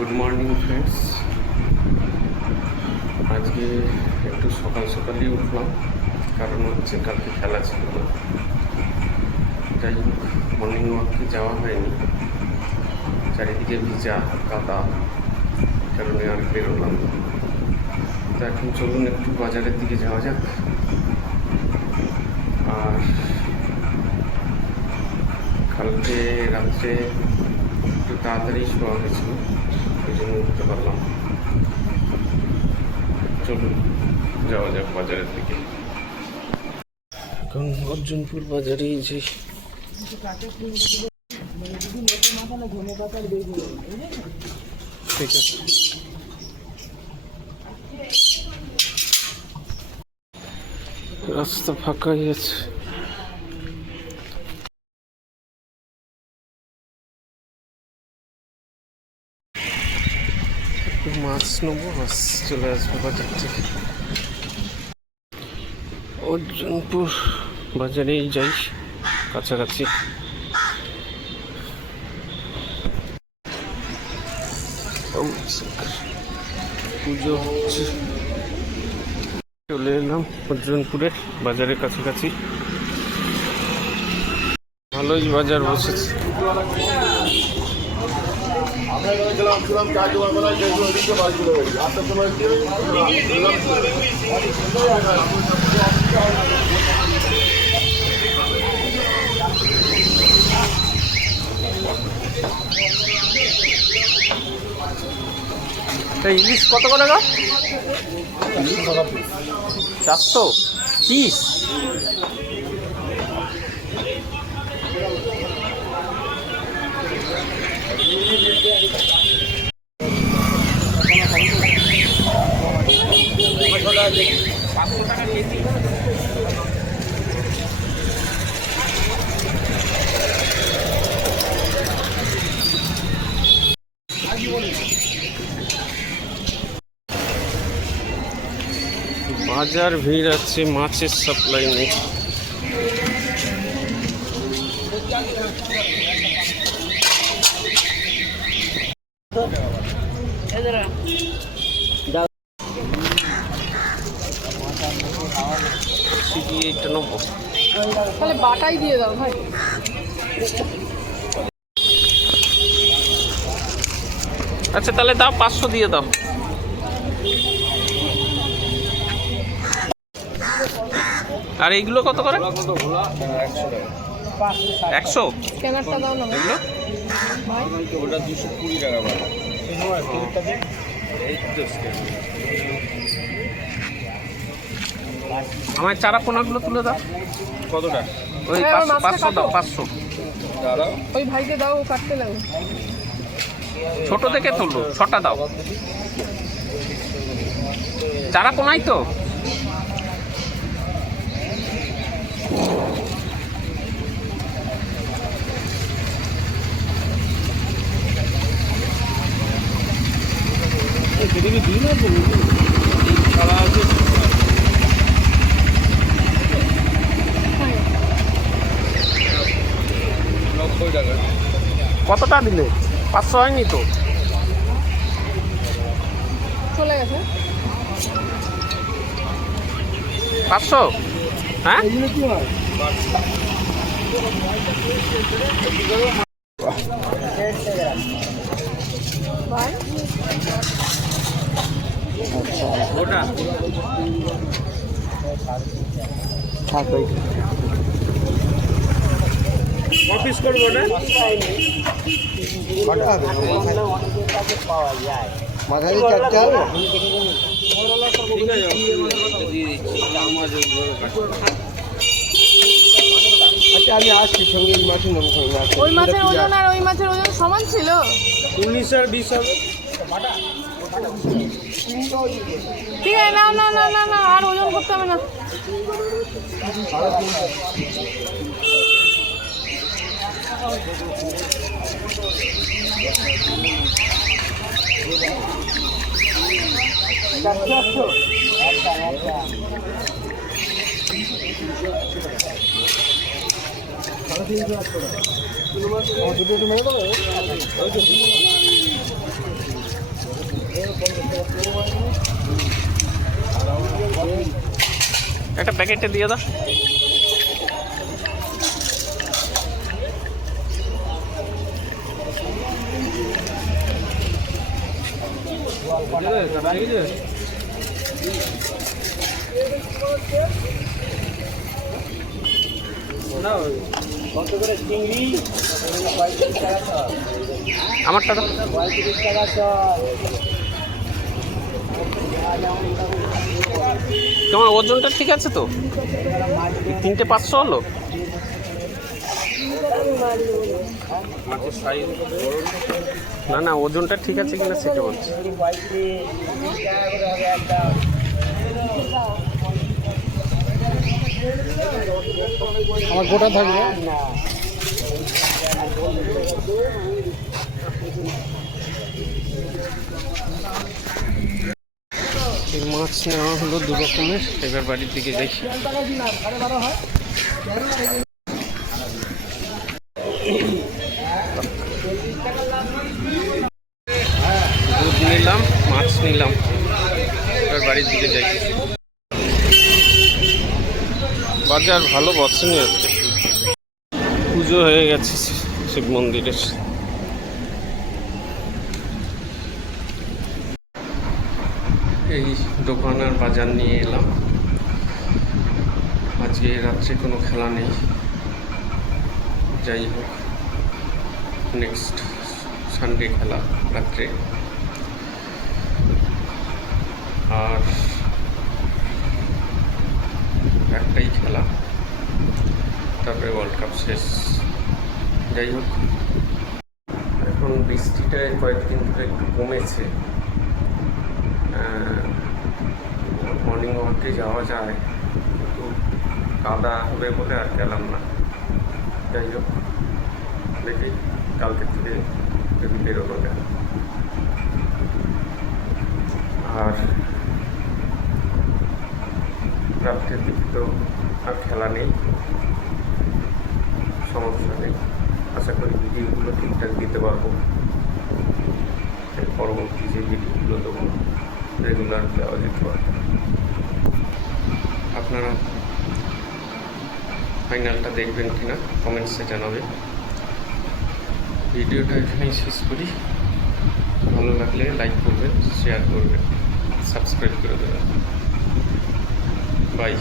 Good morning friends. আজকে একটু সকাল সকালই উঠলাম, কারণ হচ্ছে কালকে খেলা ছিল না। যাই হোক, মর্নিং ওয়াকে যাওয়া হয়নি, চারিদিকে ভিজা কাদা, কারণে আর বেরোলাম। তো এখন চলুন একটু বাজারের দিকে যাওয়া যাক। আর কালকে রাত্রে একটু তাড়াতাড়ি শোয়া হয়েছিল, ওই জন্য উঠতে পারলাম। চলুন যাওয়া যাক বাজারের দিকে। এখন অর্জুনপুর বাজারেই যে ঠিক আছে, রাস্তা ফাঁকাই আছে। মাছ নেবো, মাছ চলে আসবো বাজার থেকে। অর্জুনপুর বাজারেই যাই, কাছাকাছি। পুজো হচ্ছে, চলে এলাম অর্জুনপুরের বাজারের কাছাকাছি। ভালোই বাজার বসেছে। ইলিশ কত করে গো? 400 পিস। বাজার ভিড় আছে, মাছের সাপ্লাই নেই। তাহলে বাটাই দিয়ে দাও ভাই। আচ্ছা তাহলে দাও, 500 দিয়ে দাও। আর এইগুলো কত করে? 100। স্ক্যানারটা দাও না এগুলো ওটা 220 টাকা পাবে। আমার চারা পোনাগুলো তুলে দাও। কতটা? ওই হ্যাঁ, আমার মাছটা 500 দাও, কাটো। 500। দাঁড়াও, ওই ভাইকে দাও, ও কাটতে লাগবে। ছোট দেখে তুলো, 6টা দাও। চারা পোনাই তো। কতটা দিলে? 500 হয়নি তো? চলে গেছে। 500? হ্যাঁ, ভাই ওটা অফিস করবো না। মাঝারি চারটে হবে। ঠিক আছে, আচ্ছা আমি আসছি, সঙ্গে এই মাছই নেবো। ওই মাছের ওজন আর ওই মাছের ওজন সমান ছিল। 19 আর 20 হবে। ঠিক আছে, না না না না না, আর ওজন করতে হবে না। একটা প্যাকেটে দিয়ে দাও। কত করে চিংড়ি? 35 টাকা তো। আমারটা দাও। 35 টাকা তো। তোমার ওজনটা ঠিক আছে তো? 3টে 500 হলো। না না, ওজনটা ঠিক আছে কিনা সেটা বলছি। আমার গোটা থাকবে না। এই মাছ নেওয়া হলো 2 রকমের। এবার বাড়ির দিকে যাই। দুধ নিলাম, মাছ নিলাম, এবার বাড়ির দিকে যাই। বাজার ভালো বসেনি আজকে। পুজো হয়ে গেছে শিব মন্দিরের। এই দোকান আর বাজার নিয়ে এলাম। আজকে রাত্রে কোনো খেলা নেই, যাই হোক নেক্সট সানডে খেলা রাত্রে। আর একটাই খেলা, তারপরে ওয়ার্ল্ড কাপ শেষ। যাই হোক, এখন বৃষ্টিটা কয়েকদিন ধরে একটু কমেছে। মর্নিং ওয়াকে যাওয়া যায়, কিন্তু কাদা হবে বলে আর গেলাম না। যাই হোক, দেখি কালকে থেকে যদি বেরোনো যায়। আর রাত্রের দিকে তো আর খেলা নেই, সমস্যা নেই। আশা করি ভিডিওগুলো ঠিকঠাক দিতে পারবো। এর পরবর্তী যে ভিডিওগুলো দেবো রেগুলার দেওয়া যেতে পারবে। আপনারা ফাইনালটা দেখবেন কিনা কমেন্টসে জানাবে। ভিডিওটা এখানেই শেষ করি। ভালো লাগলে লাইক করবেন, শেয়ার করবেন, সাবস্ক্রাইব করে দেবেন। বাই।